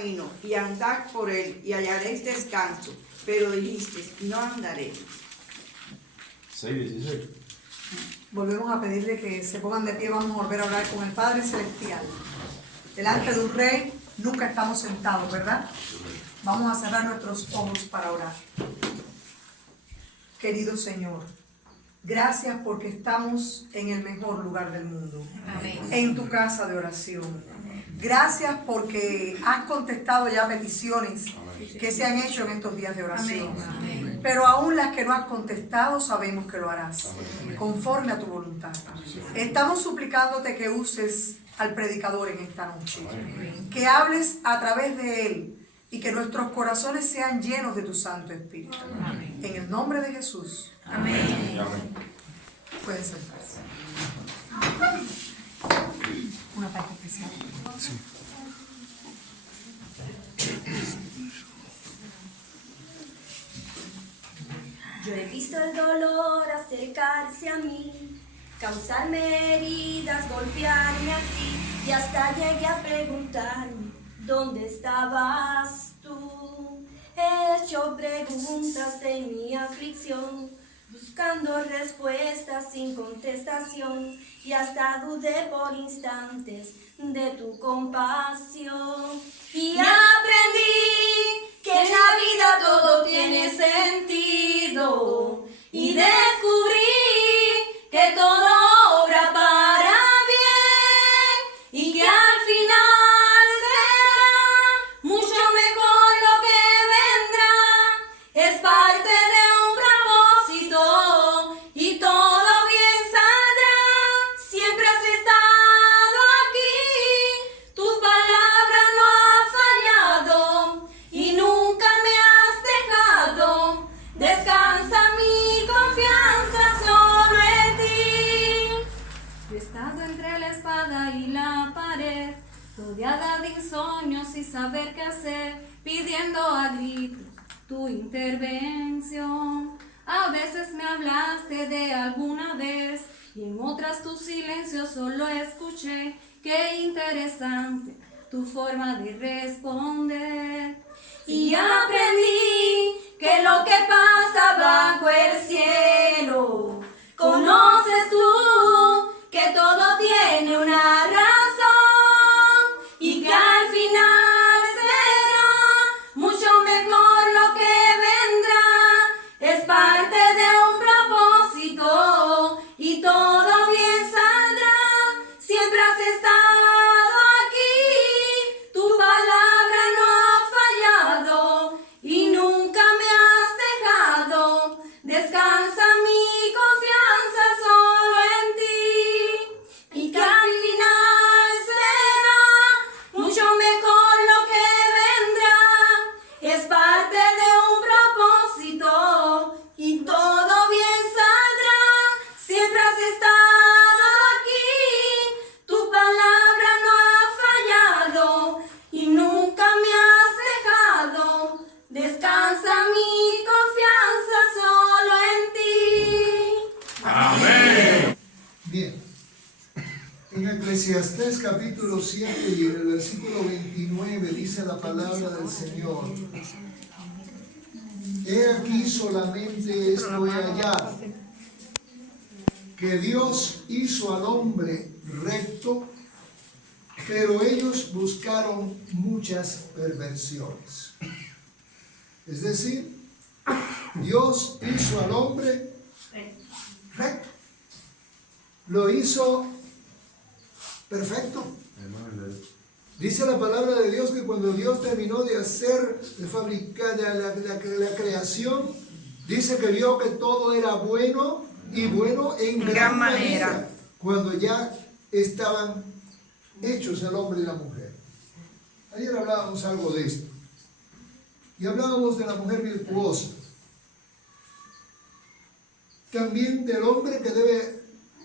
camino y andad por él y hallaréis descanso. Pero dijisteis, no andaré. 6:16. Volvemos a pedirle que se pongan de pie. Vamos a volver a hablar con el Padre Celestial. Delante de un rey nunca estamos sentados, ¿verdad? Vamos a cerrar nuestros ojos para orar. Querido Señor, gracias porque estamos en el mejor lugar del mundo. Amén. En tu casa de oración. Gracias porque has contestado ya peticiones que se han hecho en estos días de oración. Amén. Pero aún las que no has contestado sabemos que lo harás, conforme a tu voluntad. Estamos suplicándote que uses al predicador en esta noche, que hables a través de él y que nuestros corazones sean llenos de tu Santo Espíritu. En el nombre de Jesús. Amén. Pueden sentarse. Una parte especial. Yo he visto el dolor acercarse a mí, causarme heridas, golpearme así, y hasta llegué a preguntarme, ¿dónde estabas tú? He hecho preguntas en mi aflicción, buscando respuestas sin contestación, y hasta dudé por instantes de tu compasión. Y aprendí que en la vida todo tiene sentido, y descubrí que todo obra para bien, y que al final será mucho mejor lo que vendrá. Es parte de un propósito y todo bien saldrá. Siempre has estado aquí, tu palabra no ha fallado y nunca me has dejado. Descansa mi confianza solo en ti. Yo he estado entre la espada y la pared, rodeada de insomnios sin saber qué hacer, pidiendo a gritos tu intervención. A veces me hablaste de alguna vez y en otras tu silencio solo escuché. Qué interesante tu forma de responder. Y aprendí que lo que pasa bajo el cielo, conoces tú, que todo tiene una razón, y que al final será mucho mejor lo que vendrá. Es parte de un propósito y todo bien saldrá. Siempre has estado aquí, tu palabra no ha fallado y nunca me has dejado. Descansa mi confianza solo en ti, y que al final será mucho mejor lo que vendrá. Es parte de un propósito y todo bien saldrá. Siempre has estado aquí, tu palabra no ha fallado y nunca me has dejado. Descansa mi confianza solo en ti. Bien, en Eclesiastés capítulo 7 y en el versículo 29 dice la palabra del Señor: he aquí solamente esto he hallado, que Dios hizo al hombre recto, pero ellos buscaron muchas perversiones. Es decir, Dios hizo al hombre recto, lo hizo perfecto. Dice la palabra de Dios que cuando Dios terminó de hacer, de fabricar la creación, dice que vio que todo era bueno y bueno en gran manera, cuando ya estaban hechos el hombre y la mujer. Ayer hablábamos algo de esto y hablábamos de la mujer virtuosa, también del hombre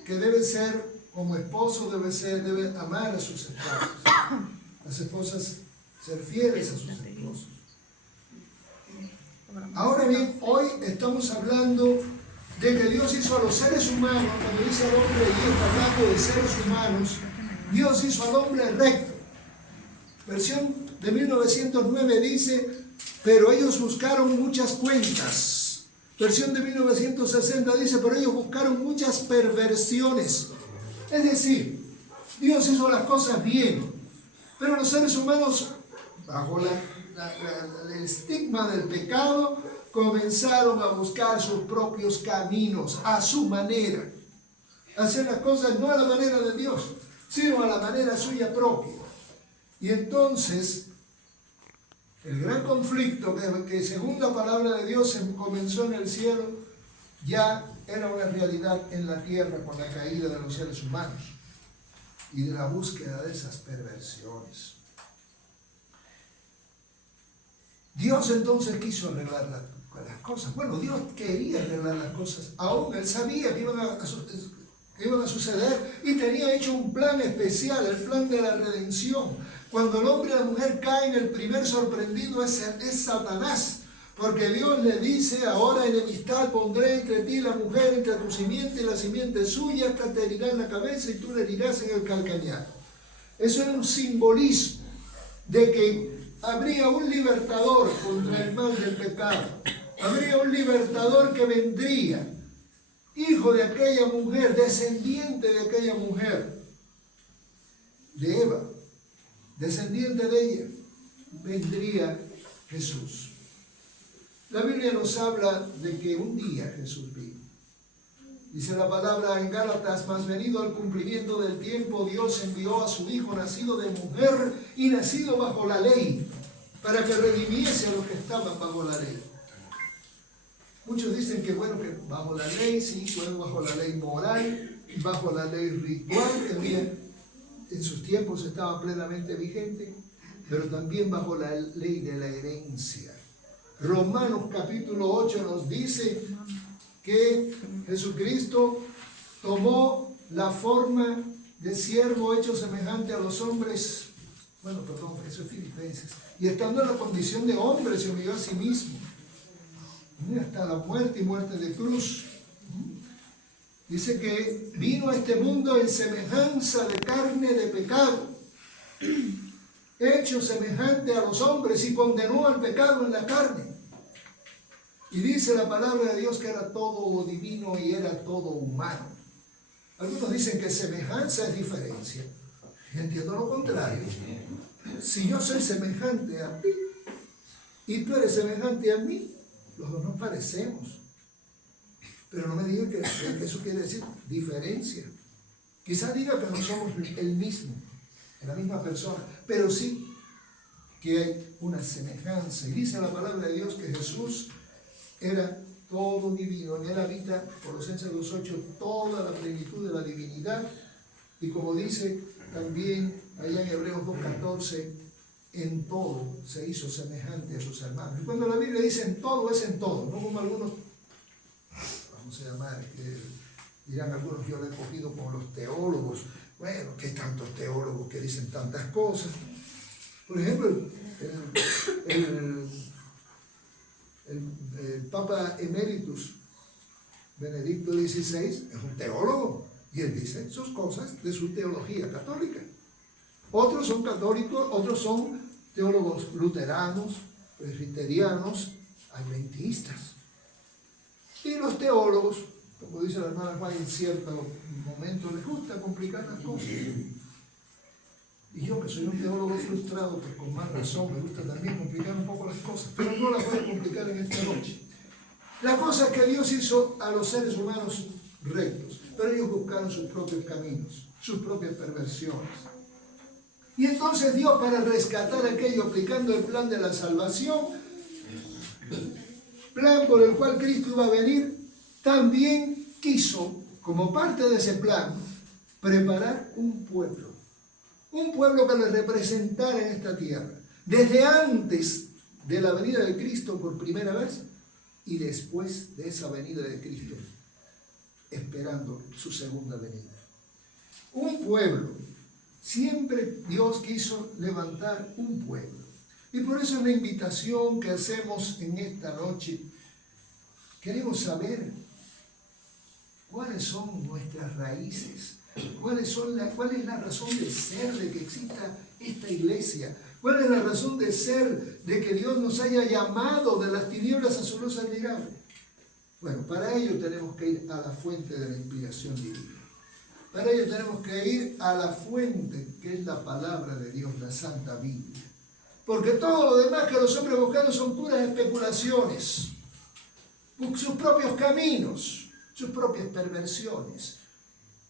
que debe ser como esposo, debe amar a sus esposas, las esposas ser fieles a sus esposos. Ahora bien, hoy estamos hablando de que Dios hizo a los seres humanos. Cuando dice al hombre y está hablando de seres humanos, Dios hizo al hombre recto. Versión de 1909 dice, pero ellos buscaron muchas cuentas. Versión de 1960 dice, pero ellos buscaron muchas perversiones. Es decir, Dios hizo las cosas bien, pero los seres humanos, bajo el estigma del pecado, comenzaron a buscar sus propios caminos, a su manera. Hacer las cosas no a la manera de Dios, sino a la manera suya propia. Y entonces, el gran conflicto que según la palabra de Dios comenzó en el cielo, ya era una realidad en la tierra con la caída de los seres humanos y de la búsqueda de esas perversiones. Dios entonces quiso arreglar las cosas. Bueno, Dios quería arreglar las cosas. Aún Él sabía que iban a suceder y tenía hecho un plan especial, el plan de la redención. Cuando el hombre y la mujer caen, el primer sorprendido es Satanás. Porque Dios le dice, ahora enemistad pondré entre ti y la mujer, entre tu simiente y la simiente suya, hasta te herirá en la cabeza y tú le herirás en el calcañar. Eso era un simbolismo de que habría un libertador contra el mal del pecado. Habría un libertador que vendría, hijo de aquella mujer, descendiente de aquella mujer, de Eva, descendiente de ella, vendría Jesús. La Biblia nos habla de que un día Jesús vino. Dice la palabra en Gálatas, mas venido al cumplimiento del tiempo, Dios envió a su Hijo nacido de mujer y nacido bajo la ley, para que redimiese a los que estaban bajo la ley. Muchos dicen que bueno, que bajo la ley, sí, bueno, bajo la ley moral, bajo la ley ritual, que había, en sus tiempos estaba plenamente vigente, pero también bajo la ley de la herencia. Romanos capítulo 8 nos dice que Jesucristo tomó la forma de siervo hecho semejante a los hombres. Bueno, perdón, eso es Filipenses. Y estando en la condición de hombre, se humilló a sí mismo, hasta la muerte y muerte de cruz. Dice que vino a este mundo en semejanza de carne de pecado, hecho semejante a los hombres, y condenó al pecado en la carne. Y dice la palabra de Dios que era todo divino y era todo humano. Algunos dicen que semejanza es diferencia. Yo entiendo lo contrario. Si yo soy semejante a ti y tú eres semejante a mí, los dos nos parecemos. Pero no me diga que eso quiere decir diferencia. Quizás diga que no somos el mismo, la misma persona, pero sí que hay una semejanza. Y dice la palabra de Dios que Jesús era todo divino. En él habita, Colosenses 2:8, toda la plenitud de la divinidad. Y como dice también allá en Hebreos 2:14, en todo se hizo semejante a sus hermanos. Y cuando la Biblia dice en todo, es en todo, no como algunos, vamos a llamar, que dirán algunos, yo lo he cogido con los teólogos. Bueno, que tantos teólogos que dicen tantas cosas. Por ejemplo, el Papa Emeritus Benedicto XVI es un teólogo y él dice sus cosas de su teología católica. Otros son católicos, otros son teólogos luteranos, presbiterianos, adventistas. Y los teólogos, como dice la hermana Juan, en cierto momento les gusta complicar las cosas. Y yo, que soy un teólogo frustrado, pues con más razón me gusta también complicar un poco las cosas, pero no las voy a complicar en esta noche. La cosa es que Dios hizo a los seres humanos rectos, pero ellos buscaron sus propios caminos, sus propias perversiones. Y entonces Dios, para rescatar aquello, aplicando el plan de la salvación, plan por el cual Cristo iba a venir, también quiso, como parte de ese plan, preparar un pueblo que le representara en esta tierra, desde antes de la venida de Cristo por primera vez y después de esa venida de Cristo, esperando su segunda venida. Un pueblo, siempre Dios quiso levantar un pueblo. Y por eso es la invitación que hacemos en esta noche. Queremos saber cuáles son nuestras raíces, cuál es la razón de ser de que exista esta iglesia, ¿Cuál es la razón de ser de que Dios nos haya llamado de las tinieblas a su luz admirable? Bueno, para ello tenemos que ir a la fuente de la inspiración divina. Para ello tenemos que ir a la fuente que es la palabra de Dios, la Santa Biblia. Porque todo lo demás que los hombres buscan son puras especulaciones, sus propios caminos, sus propias perversiones.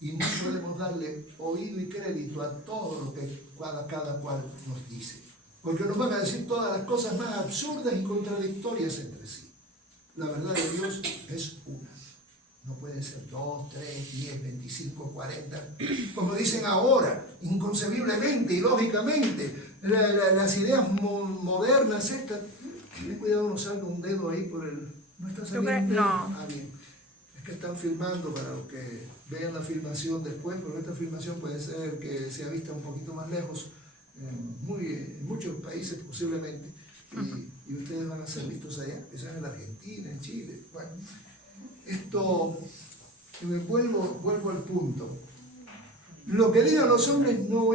Y no podemos darle oído y crédito a todo lo que cada cual nos dice. Porque nos van a decir todas las cosas más absurdas y contradictorias entre sí. La verdad de Dios es una. No puede ser 2, 3, 10, 25, 40. Como dicen ahora, inconcebiblemente y lógicamente, las ideas modernas estas. Ten cuidado, no salga un dedo ahí por el... ¿No está saliendo? No. Ah, bien. Es que están filmando para los que vean la filmación después, porque esta filmación puede ser que sea vista un poquito más lejos, en muchos países posiblemente, y ustedes van a ser vistos allá, quizás en la Argentina, en Chile. Bueno, esto, vuelvo al punto. Lo que digan los hombres no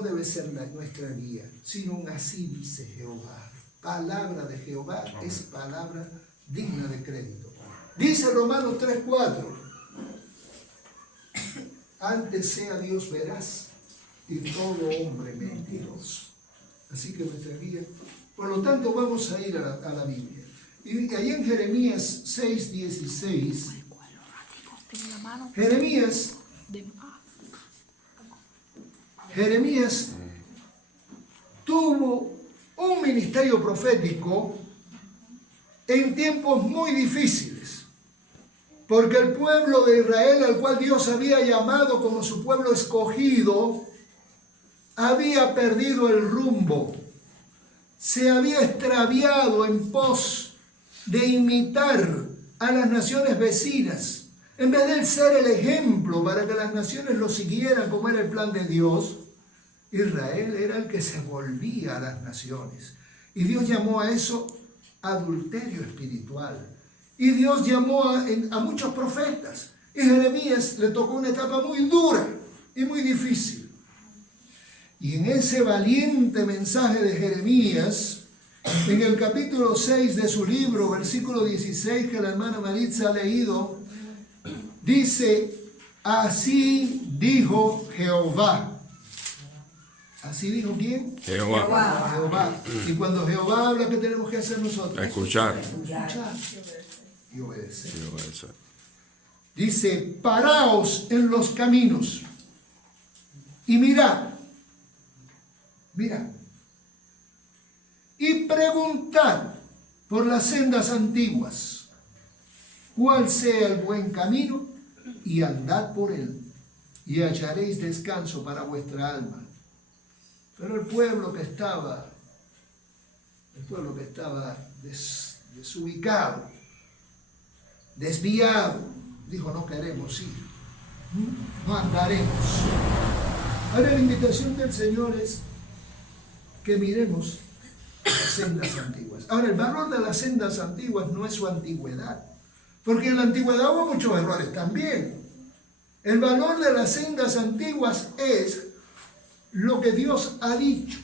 debe ser nuestra guía, sino un así dice Jehová. Palabra de Jehová es palabra digna de crédito. Dice Romanos 3:4, antes sea Dios veraz y todo hombre mentiroso. Así que nuestra guía. Por lo tanto, vamos a ir a la Biblia. Y ahí en Jeremías 6:16, Jeremías tuvo un ministerio profético en tiempos muy difíciles, porque el pueblo de Israel, al cual Dios había llamado como su pueblo escogido, había perdido el rumbo, se había extraviado en pos de imitar a las naciones vecinas. En vez de ser el ejemplo para que las naciones lo siguieran como era el plan de Dios, Israel era el que se volvía a las naciones. Y Dios llamó a eso adulterio espiritual. Y Dios llamó a muchos profetas. Y Jeremías le tocó una etapa muy dura y muy difícil. Y en ese valiente mensaje de Jeremías, en el capítulo 6 de su libro, versículo 16, que la hermana Maritza ha leído, dice, así dijo Jehová. ¿Así dijo quién? Jehová. Jehová. Y cuando Jehová habla, ¿qué tenemos que hacer nosotros? Escuchar. Escuchar y obedecer. Sí, obedecer. Dice, paraos en los caminos y mirad, y preguntad por las sendas antiguas, cuál sea el buen camino, y andad por él, y hallaréis descanso para vuestra alma. Pero el pueblo que estaba desubicado, desviado, dijo, no queremos ir, no andaremos. Ahora la invitación del Señor es que miremos las sendas antiguas. Ahora, el valor de las sendas antiguas no es su antigüedad, porque en la antigüedad hubo muchos errores también. El valor de las sendas antiguas es lo que Dios ha dicho,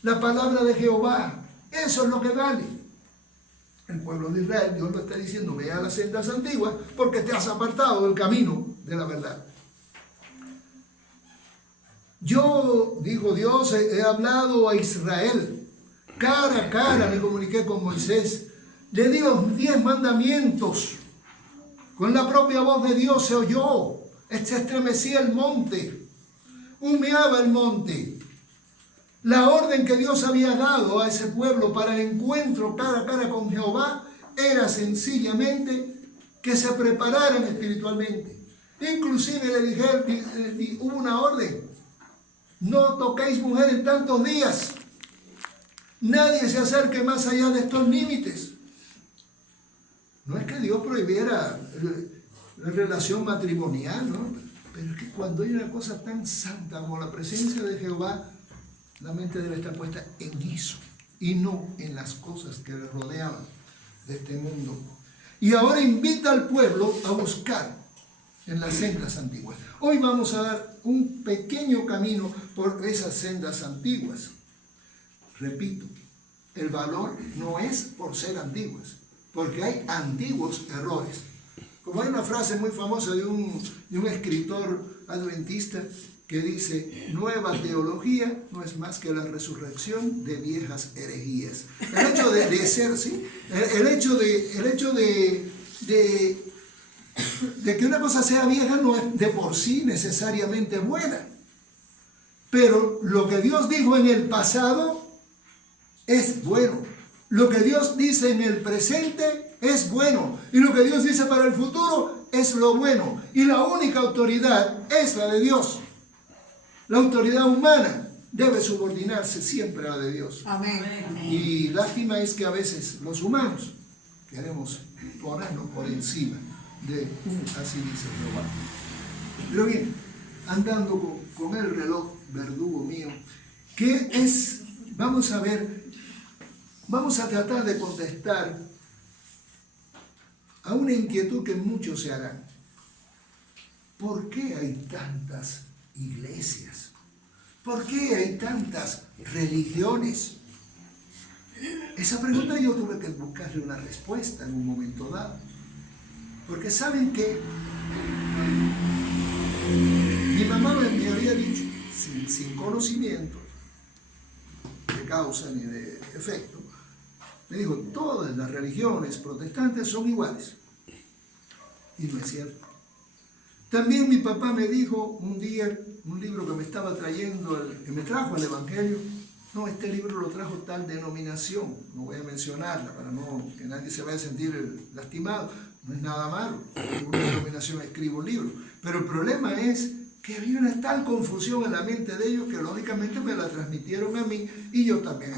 la palabra de Jehová. Eso es lo que vale. El pueblo de Israel, Dios lo está diciendo, ve a las sendas antiguas porque te has apartado del camino de la verdad. Yo, dijo Dios, he hablado a Israel, cara a cara me comuniqué con Moisés, le di los 10 mandamientos, con la propia voz de Dios se oyó, se estremecía el monte, humeaba el monte. La orden que Dios había dado a ese pueblo para el encuentro cara a cara con Jehová era sencillamente que se prepararan espiritualmente. Inclusive le dijeron, hubo una orden, no toquéis mujer en tantos días, nadie se acerque más allá de estos límites. No es que Dios prohibiera la relación matrimonial, ¿no? Pero es que cuando hay una cosa tan santa como la presencia de Jehová, la mente debe estar puesta en eso y no en las cosas que le rodeaban de este mundo. Y ahora invita al pueblo a buscar en las sendas antiguas. Hoy vamos a dar un pequeño camino por esas sendas antiguas. repito, el valor no es por ser antiguas, porque hay antiguos errores. Como hay una frase muy famosa de un escritor adventista que dice: nueva teología no es más que la resurrección de viejas herejías. El hecho de ser, ¿sí? El hecho de que una cosa sea vieja no es de por sí necesariamente buena. Pero lo que Dios dijo en el pasado es bueno. Lo que Dios dice en el presente es bueno. Y lo que Dios dice para el futuro es lo bueno. Y la única autoridad es la de Dios. La autoridad humana debe subordinarse siempre a la de Dios. Amén. Y lástima es que a veces los humanos queremos ponernos por encima de así dice Jehová. Pero bien, andando con el reloj verdugo mío, ¿qué es? Vamos a ver, vamos a tratar de contestar a una inquietud que muchos se harán. ¿Por qué hay tantas iglesias? ¿Por qué hay tantas religiones? Esa pregunta yo tuve que buscarle una respuesta en un momento dado. Porque saben que mi mamá me había dicho, sin conocimiento de causa ni de efecto, me dijo: todas las religiones protestantes son iguales. Y no es cierto. También mi papá me dijo un día, un libro que me estaba trayendo, que me trajo el Evangelio: no, este libro lo trajo tal denominación, no voy a mencionarla para no que nadie se vaya a sentir lastimado, no es nada malo, una denominación escribe un libro, pero el problema es que había una tal confusión en la mente de ellos que lógicamente me la transmitieron a mí y yo también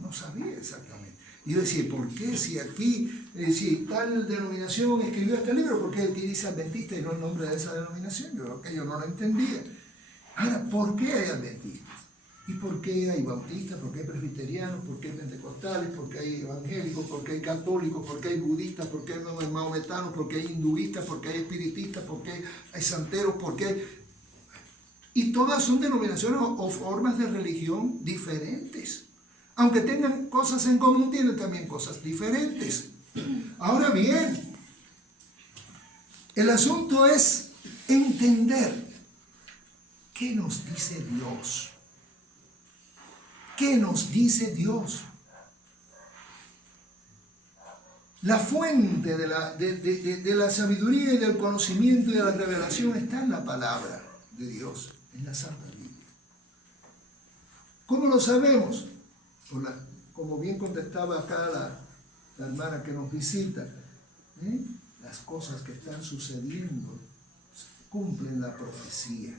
no sabía exactamente. Y yo decía: ¿por qué si aquí, si tal denominación escribió este libro, por qué aquí dice adventista y no el nombre de esa denominación? Yo no lo entendía. Ahora, ¿por qué hay adventistas? ¿Y por qué hay bautistas? ¿Por qué hay presbiterianos? ¿Por qué hay pentecostales? ¿Por qué hay evangélicos? ¿Por qué hay católicos? ¿Por qué hay budistas? ¿Por qué hay maometanos? ¿Por qué hay hinduistas? ¿Por qué hay espiritistas? ¿Por qué hay santeros? ¿Por qué hay...? Y todas son denominaciones o formas de religión diferentes. Aunque tengan cosas en común, tienen también cosas diferentes. Ahora bien, el asunto es entender qué nos dice Dios. ¿Qué nos dice Dios? La fuente de la sabiduría y del conocimiento y de la revelación está en la palabra de Dios, en la Santa Biblia. ¿Cómo lo sabemos? Como bien contestaba acá la hermana que nos visita, las cosas que están sucediendo cumplen la profecía.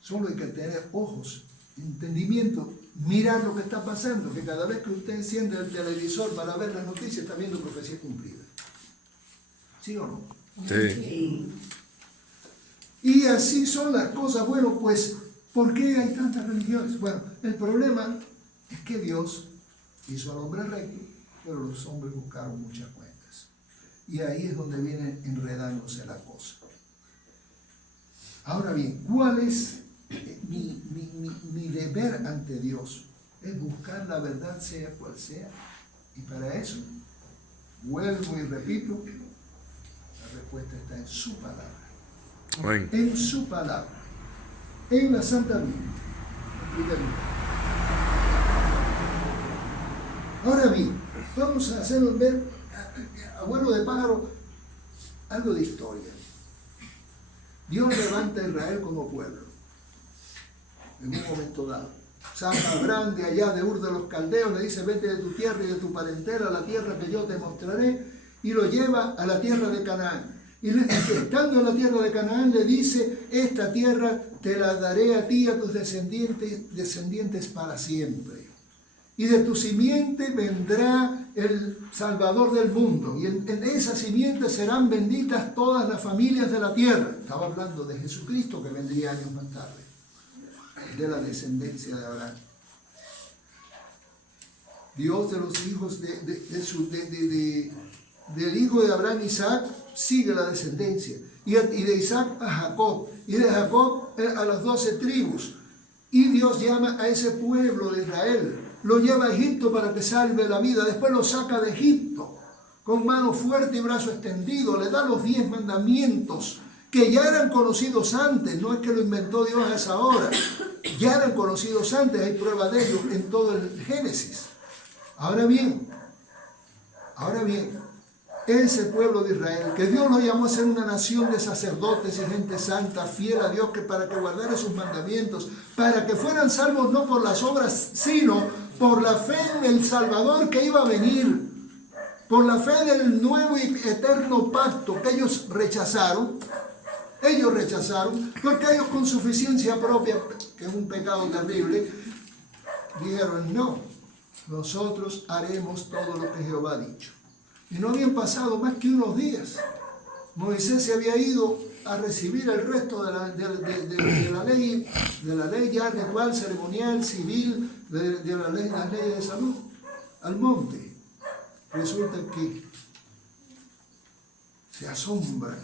Solo hay que tener ojos, entendimiento, mirar lo que está pasando, que cada vez que usted enciende el televisor para ver las noticias está viendo profecía cumplida. ¿Sí o no? Sí. Y así son las cosas. Bueno, pues, ¿por qué hay tantas religiones? Bueno, el problema es que Dios hizo al hombre recto, pero los hombres buscaron muchas cuentas. Y ahí es donde viene enredándose la cosa. Ahora bien, ¿cuál es mi deber ante Dios? Es buscar la verdad sea cual sea. Y para eso, vuelvo y repito, la respuesta está en su palabra. Amén. En su palabra. En la Santa Biblia. Ahora bien, vamos a hacernos ver, abuelo de pájaro, algo de historia. Dios levanta a Israel como pueblo, en un momento dado. Saca a Abraham de allá de Ur de los Caldeos, le dice: vete de tu tierra y de tu parentela a la tierra que yo te mostraré, y lo lleva a la tierra de Canaán. Y estando en la tierra de Canaán le dice: esta tierra te la daré a ti y a tus descendientes para siempre. Y de tu simiente vendrá el Salvador del mundo. Y en esa simiente serán benditas todas las familias de la tierra. Estaba hablando de Jesucristo, que vendría años más tarde, de la descendencia de Abraham. Dios de los hijos del hijo de Abraham, Isaac, sigue la descendencia. Y de Isaac a Jacob. Y de Jacob a las 12 tribus. Y Dios llama a ese pueblo de Israel, lo lleva a Egipto para que salve la vida, después lo saca de Egipto con mano fuerte y brazo extendido, le da los 10 mandamientos que ya eran conocidos antes, no es que lo inventó Dios a esa hora, ya eran conocidos antes, hay prueba de ello en todo el Génesis. Ahora bien, ese pueblo de Israel, que Dios lo llamó a ser una nación de sacerdotes y gente santa, fiel a Dios, que para que guardara sus mandamientos, para que fueran salvos no por las obras, sino por la fe en el Salvador que iba a venir, por la fe del nuevo y eterno pacto que ellos rechazaron, porque ellos con suficiencia propia, que es un pecado terrible, dijeron no, nosotros haremos todo lo que Jehová ha dicho. Y no habían pasado más que unos días. Moisés se había ido a recibir el resto de la ley ya ritual, ceremonial, civil, de las leyes de salud, al monte. Resulta que se asombra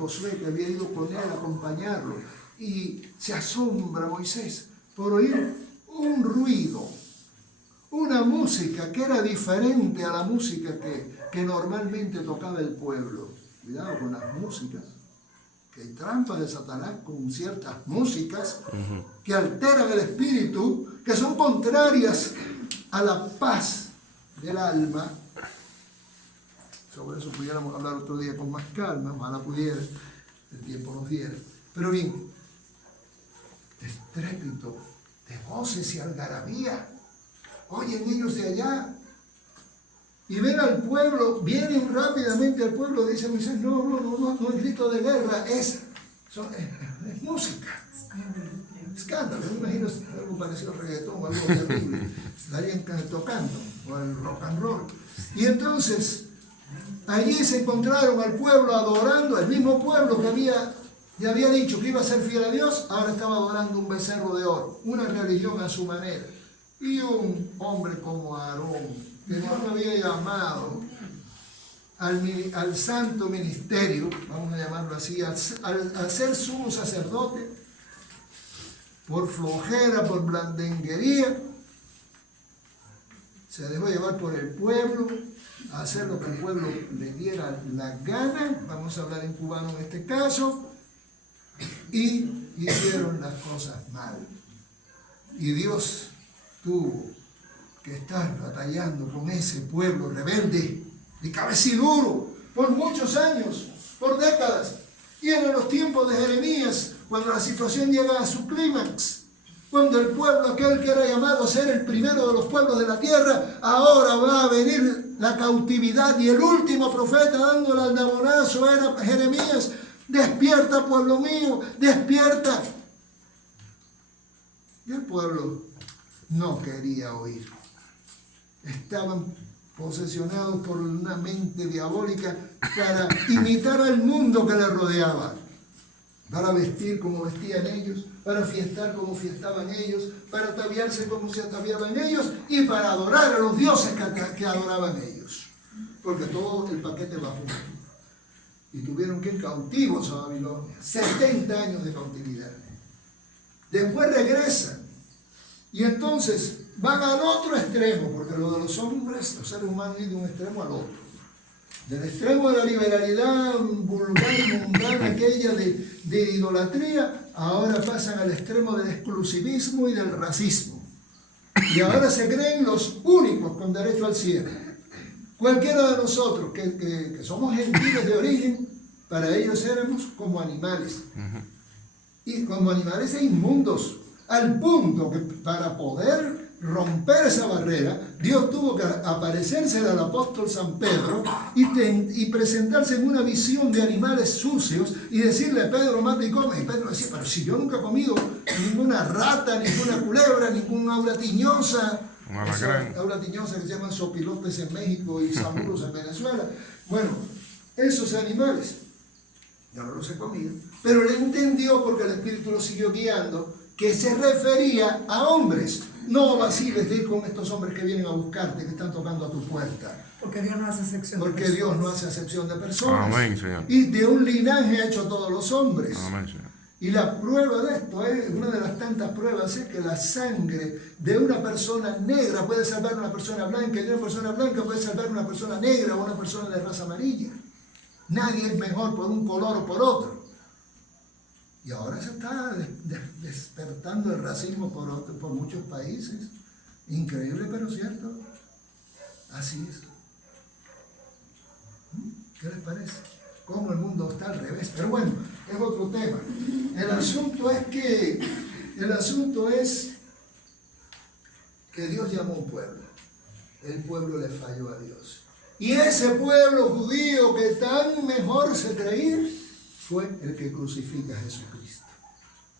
Josué, que había ido con él a acompañarlo, y se asombra Moisés por oír un ruido, una música que era diferente a la música que normalmente tocaba el pueblo. Cuidado con las músicas, que hay trampas de Satanás con ciertas músicas que alteran el espíritu, que son contrarias a la paz del alma. Sobre eso pudiéramos hablar otro día con más calma, ojalá pudiera, el tiempo nos diera. Pero bien, estrépito de voces y algarabía oyen ellos de allá y ven al pueblo, vienen rápidamente al pueblo, dice Moisés, no es grito de guerra, es música, escándalo. Me imagino algo parecido al reggaetón o algo terrible, estarían tocando, o el rock and roll. Y entonces allí se encontraron al pueblo adorando, el mismo pueblo que ya había dicho que iba a ser fiel a Dios, ahora estaba adorando un becerro de oro, una religión a su manera. Y un hombre como Aarón, que Dios lo había llamado al santo ministerio, vamos a llamarlo así, al ser sumo sacerdote, por flojera, por blandenguería, se dejó llevar por el pueblo, a hacer lo que el pueblo le diera la gana, vamos a hablar en cubano en este caso, y hicieron las cosas mal. Y Dios tuvo que estar batallando con ese pueblo rebelde, de cabeciduro, por muchos años, por décadas. Y en los tiempos de Jeremías, cuando la situación llega a su clímax, cuando el pueblo, aquel que era llamado a ser el primero de los pueblos de la tierra, ahora va a venir la cautividad, y el último profeta dándole al aldabonazo era Jeremías. Despierta, pueblo mío, despierta. Y el pueblo no quería oír. Estaban posesionados por una mente diabólica para imitar al mundo que les rodeaba, para vestir como vestían ellos, para fiestar como fiestaban ellos, para ataviarse como se ataviaban ellos y para adorar a los dioses que adoraban ellos, porque todo el paquete va junto. Y tuvieron que ir cautivos a Babilonia, 70 años de cautividad. Después regresan y entonces van al otro extremo, porque lo de los hombres, los seres humanos, ir de un extremo al otro. Del extremo de la liberalidad vulgar y mundana, aquella de idolatría, ahora pasan al extremo del exclusivismo y del racismo. Y ahora se creen los únicos con derecho al cielo. Cualquiera de nosotros que somos gentiles de origen, para ellos éramos como animales. Y como animales e inmundos, al punto que para poder romper esa barrera, Dios tuvo que aparecerse al apóstol San Pedro y presentarse en una visión de animales sucios y decirle: Pedro, mata y come. Y Pedro decía: pero si yo nunca he comido ninguna rata, ninguna culebra, ninguna aura tiñosa. Aura tiñosa que se llaman sopilotes en México y zaburos en Venezuela. Bueno, esos animales ya no los he comido, pero él entendió, porque el Espíritu lo siguió guiando, que se refería a hombres. No vaciles de ir con estos hombres que vienen a buscarte, que están tocando a tu puerta. Porque Dios no hace acepción de personas. Porque Dios no hace acepción de personas. Amén, Señor. Y de un linaje ha hecho todos los hombres. Amén, Señor. Y la prueba de esto, una de las tantas pruebas, es que la sangre de una persona negra puede salvar a una persona blanca, y de una persona blanca puede salvar a una persona negra o una persona de raza amarilla. Nadie es mejor por un color o por otro. Y ahora se está despertando el racismo por muchos países. Increíble, pero cierto. Así es. ¿Qué les parece? Cómo el mundo está al revés. Pero bueno, es otro tema. El asunto es que Dios llamó a un pueblo. El pueblo le falló a Dios. Y ese pueblo judío que tan mejor se creía fue el que crucifica a Jesucristo.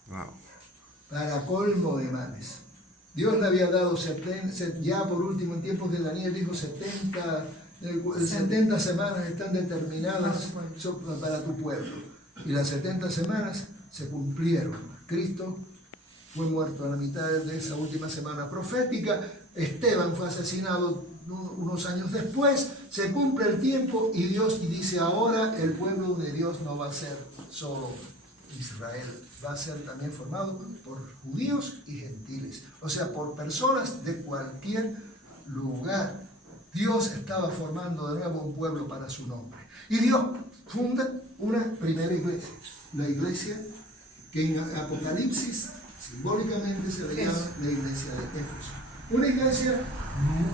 Wow. Para colmo de males. Dios le había dado 70, ya por último en tiempos de Daniel dijo 70 semanas están determinadas para tu pueblo. Y las 70 semanas se cumplieron. Cristo fue muerto a la mitad de esa última semana profética. Esteban fue asesinado unos años después. Se cumple el tiempo y Dios dice: ahora el pueblo de Dios no va a ser solo Israel, va a ser también formado por judíos y gentiles, o sea, por personas de cualquier lugar. Dios estaba formando de nuevo un pueblo para su nombre. Y Dios funda una primera iglesia, la iglesia que en Apocalipsis simbólicamente se le llama la iglesia de Éfeso. Una iglesia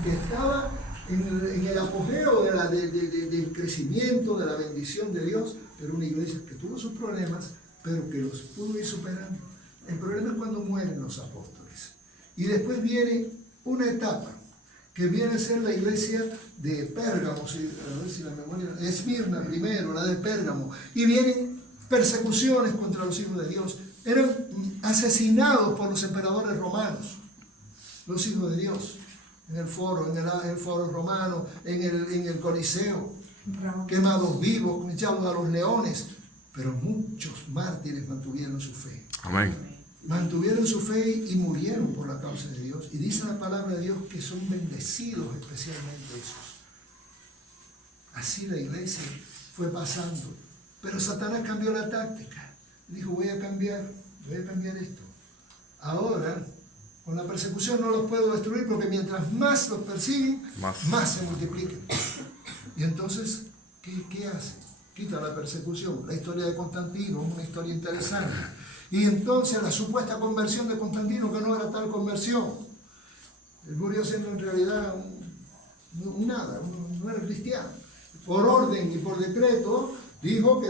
que estaba en el apogeo del crecimiento, de la bendición de Dios, pero una iglesia que tuvo sus problemas, pero que los pudo ir superando. El problema es cuando mueren los apóstoles. Y después viene una etapa que viene a ser la iglesia de Pérgamo, a ver si la memoria, Esmirna primero, la de Pérgamo, y vienen persecuciones contra los hijos de Dios. Eran asesinados por los emperadores romanos, los hijos de Dios, en el foro romano, en el Coliseo, quemados vivos, echados a los leones. Pero muchos mártires mantuvieron su fe. Amén. Mantuvieron su fe y murieron por la causa de Dios. Y dice la palabra de Dios que son bendecidos especialmente esos. Así la iglesia fue pasando. Pero Satanás cambió la táctica. Dijo: voy a cambiar esto. Ahora, con la persecución no los puedo destruir, porque mientras más los persiguen, más se multiplican. Y entonces, ¿qué hace? Quita la persecución. La historia de Constantino es una historia interesante. Y entonces la supuesta conversión de Constantino, que no era tal conversión, él murió siendo en realidad no era cristiano. Por orden y por decreto dijo que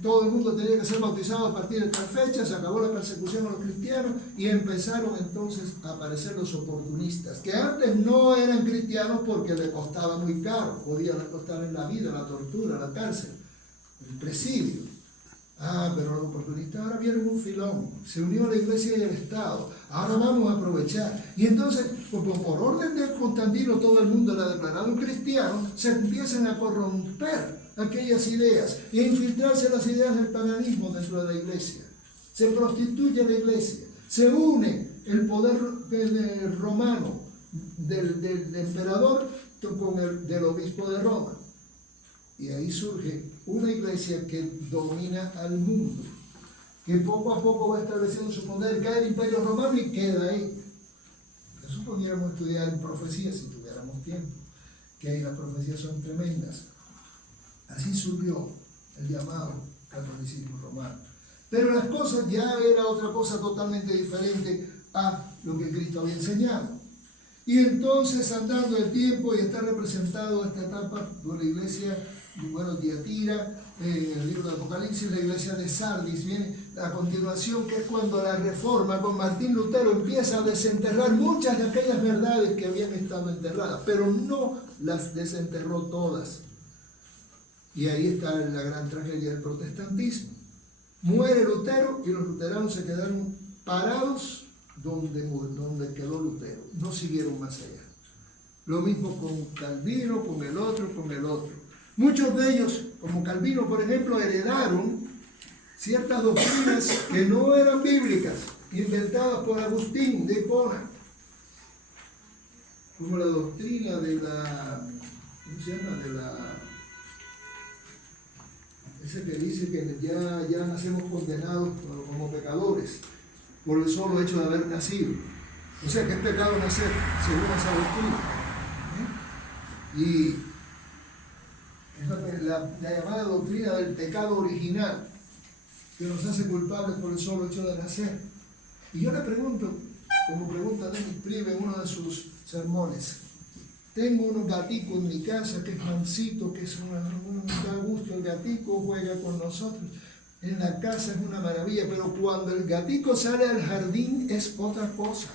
todo el mundo tenía que ser bautizado a partir de tal fecha. Se acabó la persecución a los cristianos y empezaron entonces a aparecer los oportunistas, que antes no eran cristianos porque le costaba muy caro, podía costar en la vida, la tortura, la cárcel, el presidio. Pero los oportunistas ahora vieron un filón, se unió la iglesia y el Estado, ahora vamos a aprovechar. Y entonces, por orden de Constantino, todo el mundo era declarado cristiano, se empiezan a corromper aquellas ideas y a infiltrarse las ideas del paganismo dentro de la iglesia. Se prostituye la iglesia, se une el poder romano del emperador con el del obispo de Roma. Y ahí surge una iglesia que domina al mundo, que poco a poco va estableciendo su poder. Cae el imperio romano y queda ahí. Eso podríamos estudiar en profecía si tuviéramos tiempo, que ahí las profecías son tremendas. Así surgió el llamado catolicismo romano. Pero las cosas ya era otra cosa totalmente diferente a lo que Cristo había enseñado. Y entonces, andando el tiempo, y está representado esta etapa por la iglesia, Tiatira, en el libro de Apocalipsis, la iglesia de Sardis viene a continuación, que es cuando la Reforma con Martín Lutero empieza a desenterrar muchas de aquellas verdades que habían estado enterradas, pero no las desenterró todas. Y ahí está la gran tragedia del protestantismo. Muere Lutero y los luteranos se quedaron parados donde quedó Lutero, no siguieron más allá. Lo mismo con Calvino, con el otro. Muchos de ellos, como Calvino por ejemplo, heredaron ciertas doctrinas que no eran bíblicas, inventadas por Agustín de Hipona, como la doctrina de la, ¿cómo se llama? Ese que dice que ya nacemos condenados como pecadores por el solo hecho de haber nacido. O sea que es pecado nacer, según esa doctrina. Y es la llamada doctrina del pecado original, que nos hace culpables por el solo hecho de nacer. Y yo le pregunto, como pregunta Dennis Priebe en uno de sus sermones, tengo unos gaticos en mi casa que es mansito, que es da gusto, el gatico juega con nosotros. En la casa es una maravilla, pero cuando el gatico sale al jardín es otra cosa.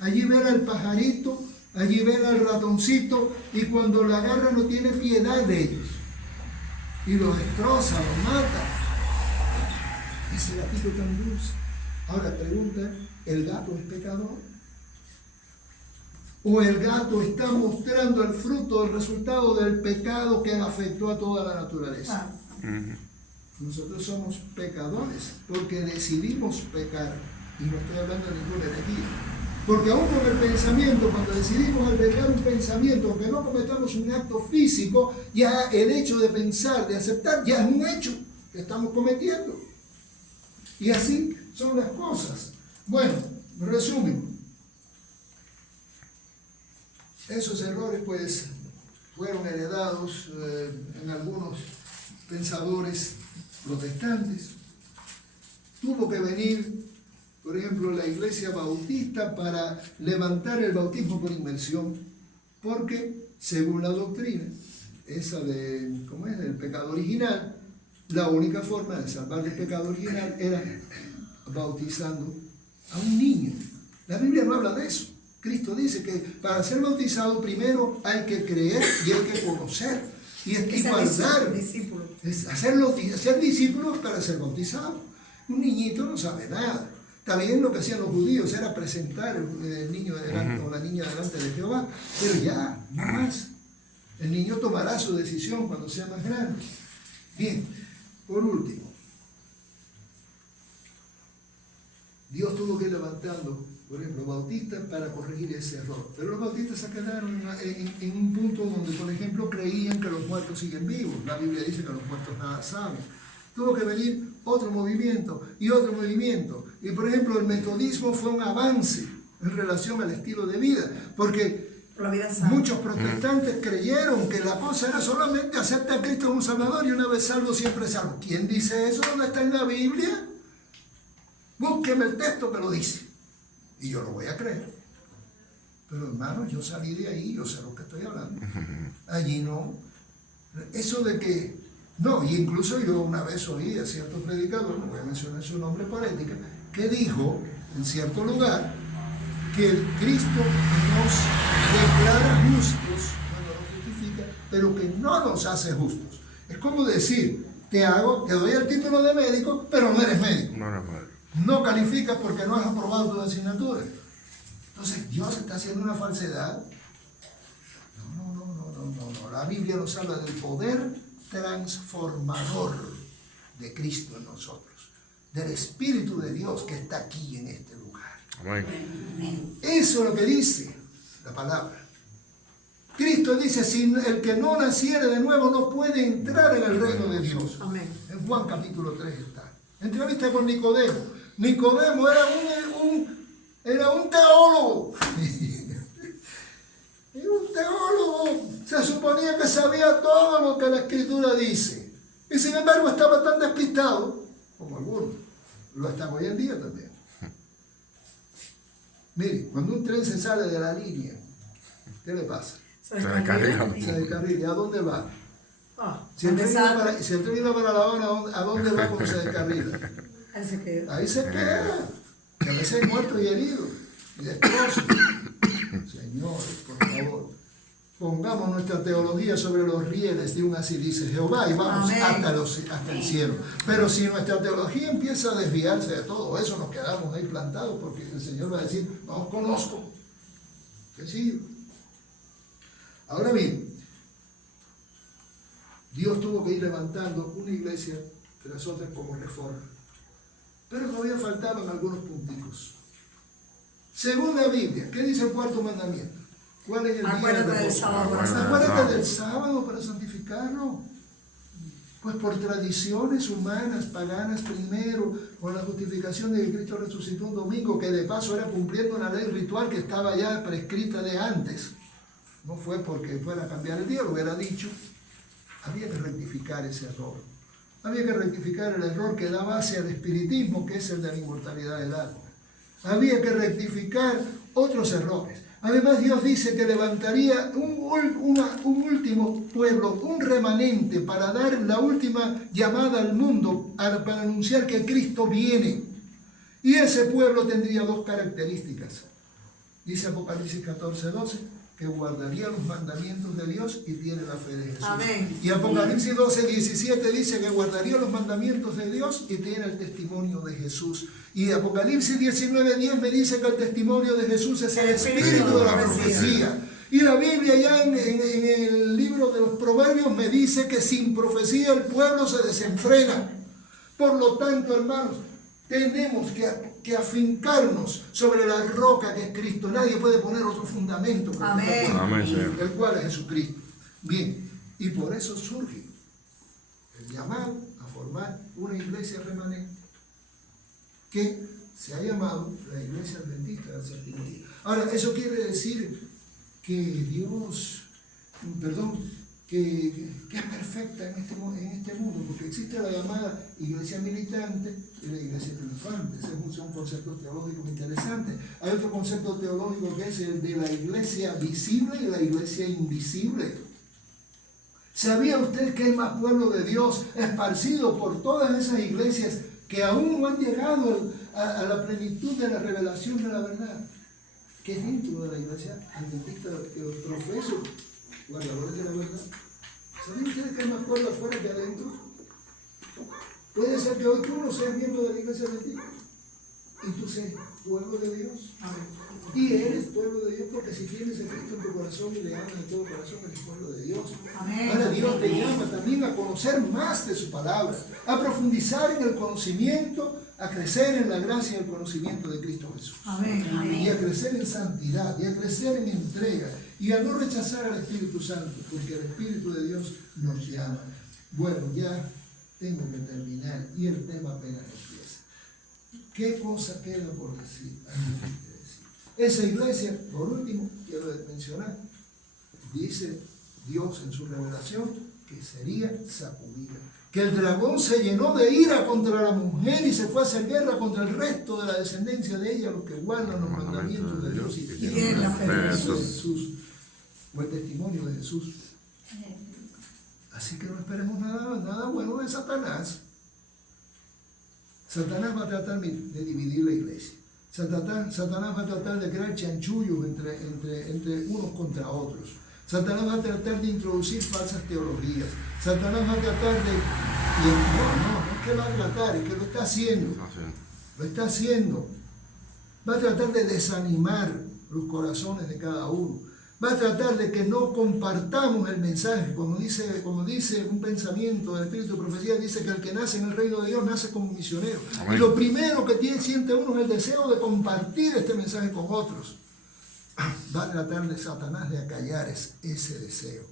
Allí ver al pajarito, allí ver al ratoncito, y cuando lo agarra no tiene piedad de ellos. Y los destroza, los mata. Ese gatito tan dulce. Ahora pregunta, ¿el gato es pecador? ¿O el gato está mostrando el fruto, el resultado del pecado que afectó a toda la naturaleza? Nosotros somos pecadores porque decidimos pecar. Y no estoy hablando de ninguna herejía. Porque aún con el pensamiento, cuando decidimos albergar un pensamiento, aunque no cometamos un acto físico, ya el hecho de pensar, de aceptar, ya es un hecho que estamos cometiendo. Y así son las cosas. Bueno, resumen. Esos errores pues fueron heredados en algunos pensadores protestantes. Tuvo que venir, por ejemplo, la iglesia bautista para levantar el bautismo por inmersión, porque según la doctrina, esa de, ¿cómo es?, del pecado original, la única forma de salvar del pecado original era bautizando a un niño. La Biblia no habla de eso. Cristo dice que para ser bautizado primero hay que creer y hay que conocer. Y es igualdar, hacer discípulos para ser bautizados. Un niñito no sabe nada. Está bien, lo que hacían los judíos era presentar el niño delante, o la niña delante de Jehová, pero ya, no más. El niño tomará su decisión cuando sea más grande. Bien, por último, Dios tuvo que ir levantando, por ejemplo, bautistas para corregir ese error. Pero los bautistas se quedaron en un punto donde, por ejemplo, creían que los muertos siguen vivos. La Biblia dice que los muertos nada saben. Tuvo que venir otro movimiento y otro movimiento. Y, por ejemplo, el metodismo fue un avance en relación al estilo de vida, porque muchos protestantes creyeron que la cosa era solamente aceptar a Cristo como un Salvador y una vez salvo, siempre salvo. ¿Quién dice eso? ¿Dónde está en la Biblia? Búsqueme el texto que lo dice. Y yo lo voy a creer. Pero hermano, yo salí de ahí, yo sé lo que estoy hablando. Allí no. Eso de que, no, y incluso yo una vez oí a cierto predicador, no voy a mencionar su nombre por ética, que dijo en cierto lugar que el Cristo nos declara justos, cuando nos justifica, pero que no nos hace justos. Es como decir, te doy el título de médico, pero no eres médico. No calificas porque no has aprobado tu asignatura. Entonces, Dios está haciendo una falsedad. No. La Biblia nos habla del poder transformador de Cristo en nosotros, del Espíritu de Dios que está aquí en este lugar. Amén. Eso es lo que dice la palabra. Cristo dice, si el que no naciere de nuevo no puede entrar en el reino de Dios. Amén. En Juan capítulo 3 está. Entrevista con Nicodemo. Nicodemo era un teólogo. Era un teólogo. Se suponía que sabía todo lo que la Escritura dice. Y sin embargo estaba tan despistado, como algunos. Lo están hoy en día también. Mire, cuando un tren se sale de la línea, ¿qué le pasa? Se descarrila. ¿A dónde va? Si el tren iba para La Habana, ¿a dónde va cuando se descarrila? Ahí se queda. Y a veces hay muertos y heridos. Y destrozos. Señores, por favor, pongamos nuestra teología sobre los rieles de un así dice Jehová y vamos hasta el cielo. Pero si nuestra teología empieza a desviarse de todo eso, nos quedamos ahí plantados porque el Señor va a decir, no os conozco. ¿Qué sigo? Ahora bien, Dios tuvo que ir levantando una iglesia tras otra como reforma. Pero todavía faltaban algunos punticos. Según la Biblia, ¿qué dice el cuarto mandamiento? ¿Cuál es el día del sábado? Acuérdate del sábado para santificarlo. Pues por tradiciones humanas, paganas primero, con la justificación de que Cristo resucitó un domingo, que de paso era cumpliendo una ley ritual que estaba ya prescrita de antes. No fue porque fuera a cambiar el día, lo hubiera dicho. Había que rectificar ese error. Había que rectificar el error que da base al espiritismo, que es el de la inmortalidad del alma. Había que rectificar otros errores. Además, Dios dice que levantaría un último pueblo, un remanente, para dar la última llamada al mundo, para anunciar que Cristo viene. Y ese pueblo tendría dos características. Dice Apocalipsis 14:12, que guardaría los mandamientos de Dios y tiene la fe de Jesús. Amén. Y Apocalipsis 12:17 dice que guardaría los mandamientos de Dios y tiene el testimonio de Jesús. Y Apocalipsis 19:10 me dice que el testimonio de Jesús es el espíritu de la profecía. Y la Biblia ya en el libro de los Proverbios me dice que sin profecía el pueblo se desenfrena. Por lo tanto, hermanos, tenemos que afincarnos sobre la roca que es Cristo. Nadie puede poner otro fundamento que Amén. Amén, Señor. el cual es Jesucristo. Bien, y por eso surge el llamado a formar una iglesia remanente que se ha llamado la Iglesia Adventista del Séptimo Día. Ahora, eso quiere decir que que es perfecta en este mundo, porque existe la llamada iglesia militante y la iglesia triunfante. Son conceptos teológicos interesantes. Hay otro concepto teológico que es el de la iglesia visible y la iglesia invisible. ¿Sabía usted que hay más pueblo de Dios esparcido por todas esas iglesias que aún no han llegado a la plenitud de la revelación de la verdad? Que dentro de la iglesia adventista que los profesos guardadores de la verdad. ¿Saben ustedes que hay más pueblo afuera que adentro? Puede ser que hoy tú no seas miembro de la iglesia adventista y tú seas pueblo de Dios. Y eres pueblo de Dios porque si tienes a Cristo en tu corazón y le amas de todo corazón, eres pueblo de Dios. Amén. Ahora Dios te llama también a conocer más de su palabra, a profundizar en el conocimiento, a crecer en la gracia y el conocimiento de Cristo Jesús. Amén. Y a crecer en santidad, y a crecer en entrega, y a no rechazar al Espíritu Santo, porque el Espíritu de Dios nos llama. Bueno, ya tengo que terminar, y el tema apenas empieza. ¿Qué cosa queda por decir? Esa iglesia, por último, quiero mencionar, dice Dios en su revelación, que sería sacudida. Que el dragón se llenó de ira contra la mujer y se fue a hacer guerra contra el resto de la descendencia de ella, los que guardan los mandamientos de Dios y tienen la fe de Jesús, o el testimonio de Jesús. Así que no esperemos nada bueno de Satanás. Satanás va a tratar de dividir la iglesia. Satanás va a tratar de crear chanchullos entre unos contra otros. Satanás va a tratar de introducir falsas teologías. Satanás va a tratar de... No es que va a tratar, es que lo está haciendo. Lo está haciendo. Va a tratar de desanimar los corazones de cada uno. Va a tratar de que no compartamos el mensaje. Como dice un pensamiento del Espíritu de Profecía, dice que el que nace en el reino de Dios nace como misionero. Amén. Y lo primero que siente uno es el deseo de compartir este mensaje con otros. Va a tratar de Satanás de acallar ese deseo.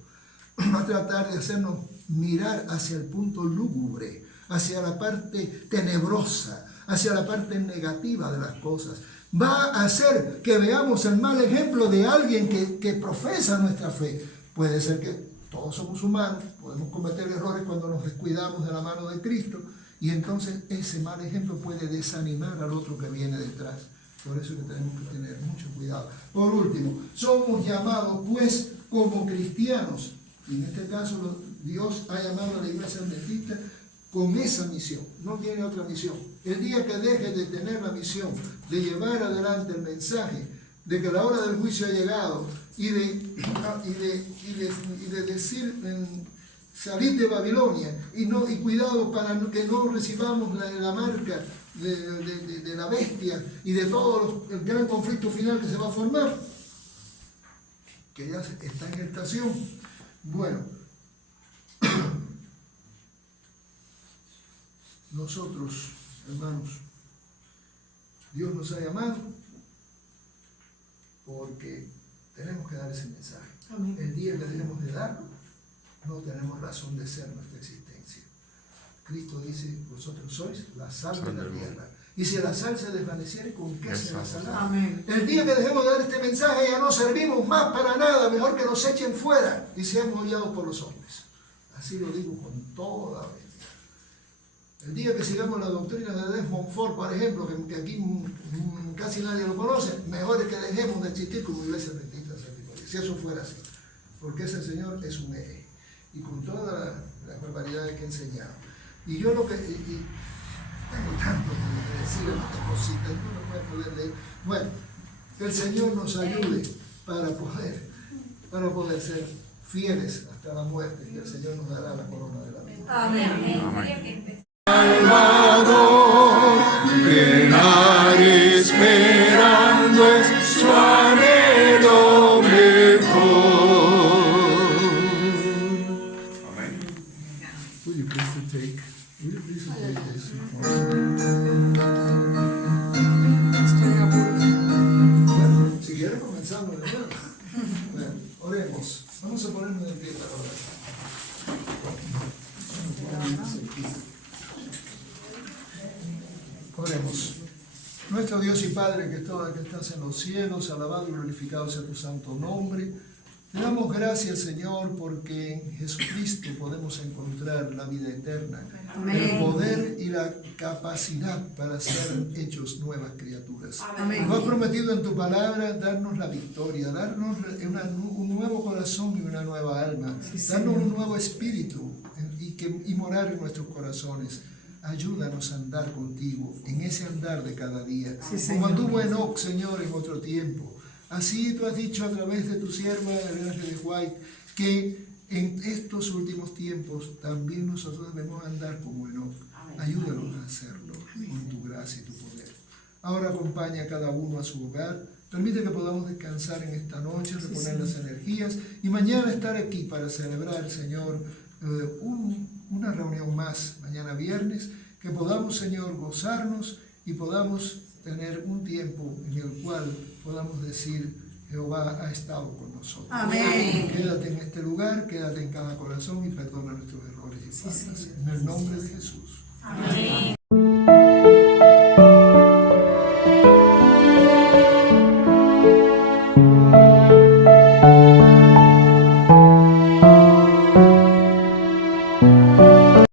Va a tratar de hacernos mirar hacia el punto lúgubre, hacia la parte tenebrosa, hacia la parte negativa de las cosas. Va a hacer que veamos el mal ejemplo de alguien que profesa nuestra fe. Puede ser que todos somos humanos, podemos cometer errores cuando nos descuidamos de la mano de Cristo, y entonces ese mal ejemplo puede desanimar al otro que viene detrás. Por eso que tenemos que tener mucho cuidado. Por último, somos llamados pues como cristianos, y en este caso Dios ha llamado a la iglesia adventista con esa misión, no tiene otra misión. El día que deje de tener la misión de llevar adelante el mensaje de que la hora del juicio ha llegado y de decir salir de Babilonia y cuidado para que no recibamos la marca de la bestia y de todo el gran conflicto final que se va a formar, que ya está en estación. Bueno, nosotros, hermanos, Dios nos ha llamado porque tenemos que dar ese mensaje. Amén. El día que dejemos de darlo, no tenemos razón de ser nuestra existencia. Cristo dice, vosotros sois la sal de la tierra. Y si la sal se desvaneciere, ¿con qué se la salará? Amén. El día que dejemos de dar este mensaje ya no servimos más para nada, mejor que nos echen fuera y seamos hollados por los hombres. Así lo digo con toda verdad. El día que sigamos la doctrina de Desmond Ford, por ejemplo, que aquí casi nadie lo conoce, mejor es que dejemos de existir como iglesia bendita, si eso fuera así. Porque ese señor es un hereje. Y con todas las barbaridades que ha enseñado. Y yo lo que... tengo tanto que decir en otras cositas, no lo voy a poder leer. Bueno, que el Señor nos ayude para poder ser fieles hasta la muerte, y el Señor nos dará la corona de la vida. Amén. Salvador, penar esperando es su anhelo mejor. Amén. Will you please take this? Estoy aburrida. Bueno, si quieren comenzamos de nuevo. Bueno, oremos. Vamos a ponernos de pie para orar. Oremos. Nuestro Dios y Padre que estás en los cielos, alabado y glorificado sea tu santo nombre. Te damos gracias, Señor, porque en Jesucristo podemos encontrar la vida eterna, el poder y la capacidad para ser hechos nuevas criaturas. Amén. Nos has prometido en tu palabra darnos la victoria, darnos un nuevo corazón y una nueva alma, darnos un nuevo espíritu y morar en nuestros corazones. Ayúdanos a andar contigo, en ese andar de cada día, como anduvo Enoc, Señor, en otro tiempo. Así tú has dicho a través de tu sierva, el ángel de White, que en estos últimos tiempos también nosotros debemos andar como Enoc. Ayúdanos a hacerlo con tu gracia y tu poder. Ahora acompaña a cada uno a su hogar. Permite que podamos descansar en esta noche, reponer las energías y mañana estar aquí para celebrar, Señor, una reunión más, mañana viernes, que podamos, Señor, gozarnos y podamos tener un tiempo en el cual podamos decir, Jehová ha estado con nosotros. Amén. Quédate en este lugar, quédate en cada corazón y perdona nuestros errores y faltas. En el nombre de Jesús. Amén.